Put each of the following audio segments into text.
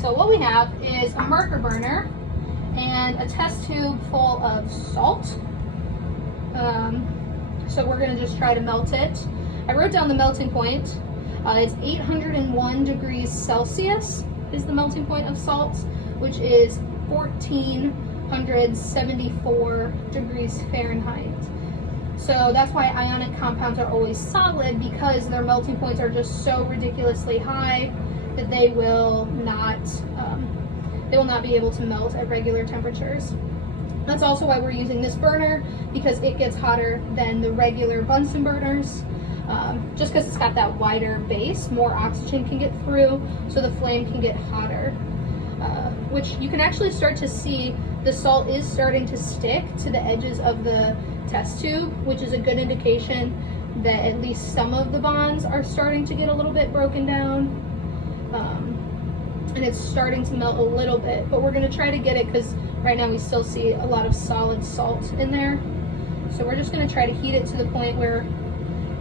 So what we have is a Merker burner and a test tube full of salt. So we're gonna just try to melt it. I wrote down the melting point. It's 801 degrees Celsius is the melting point of salt, which is 1474 degrees Fahrenheit. So that's why ionic compounds are always solid, because their melting points are just so ridiculously high that they will not be able to melt at regular temperatures. That's also why we're using this burner, because it gets hotter than the regular Bunsen burners. Just because it's got that wider base, more oxygen can get through, so the flame can get hotter. Which you can actually start to see the salt is starting to stick to the edges of the test tube, which is a good indication that at least some of the bonds are starting to get a little bit broken down. And it's starting to melt a little bit, but we're going to try to get it, because right now we still see a lot of solid salt in there. So we're just going to try to heat it to the point where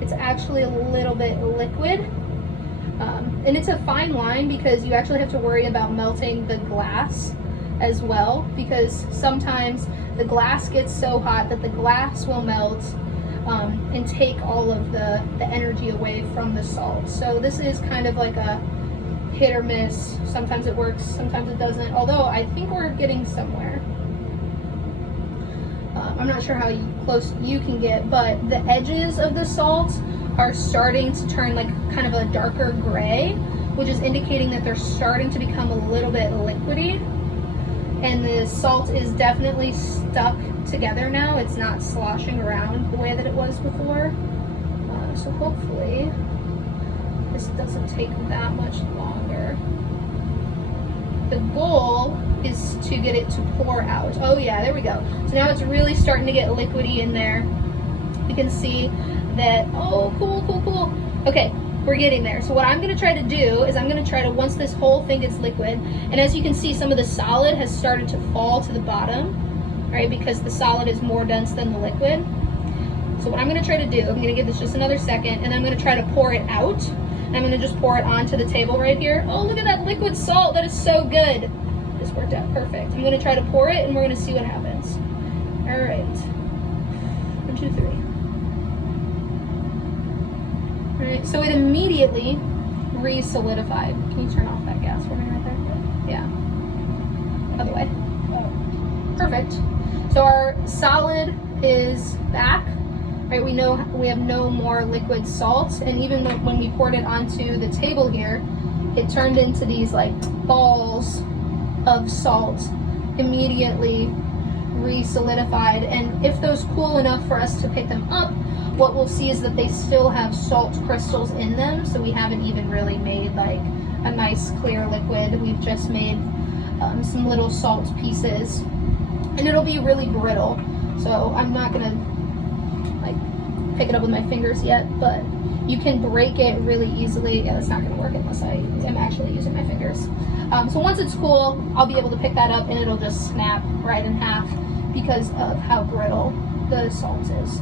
it's actually a little bit liquid. And it's a fine line, because you actually have to worry about melting the glass as well, because sometimes the glass gets so hot that the glass will melt and take all of the energy away from the salt. So this is kind of like a hit or miss. Sometimes it works, sometimes it doesn't, although I think we're getting somewhere. I'm not sure how close you can get, but the edges of the salt are starting to turn like kind of a darker gray, which is indicating that they're starting to become a little bit liquidy. And the salt is definitely stuck together now. It's not sloshing around the way that it was before. So hopefully this doesn't take that much longer. The goal is to get it to pour out. Oh yeah, there we go. So now it's really starting to get liquidy in there. You can see that, oh, cool. Okay, we're getting there. So what I'm gonna try to do is I'm gonna try to, once this whole thing gets liquid, and as you can see, some of the solid has started to fall to the bottom, right? Because the solid is more dense than the liquid. So what I'm gonna try to do, I'm gonna give this just another second, and I'm gonna try to pour it out. And I'm gonna just pour it onto the table right here. Oh, look at that liquid salt, that is so good. This worked out perfect. I'm gonna try to pour it and we're gonna see what happens. All right, 1, 2, 3. All right, so it immediately re-solidified. Can you turn off that gas for me right there? Yeah, other way. Perfect. So our solid is back. Right, we know we have no more liquid salt, and even when we poured it onto the table here, it turned into these like balls of salt, immediately re-solidified. And if those cool enough for us to pick them up, what we'll see is that they still have salt crystals in them, so we haven't even really made like a nice clear liquid. We've just made some little salt pieces, and it'll be really brittle, so I'm not gonna pick it up with my fingers yet, but you can break it really easily. Yeah, that's not going to work unless I am actually using my fingers. So once it's cool, I'll be able to pick that up and it'll just snap right in half because of how brittle the salt is.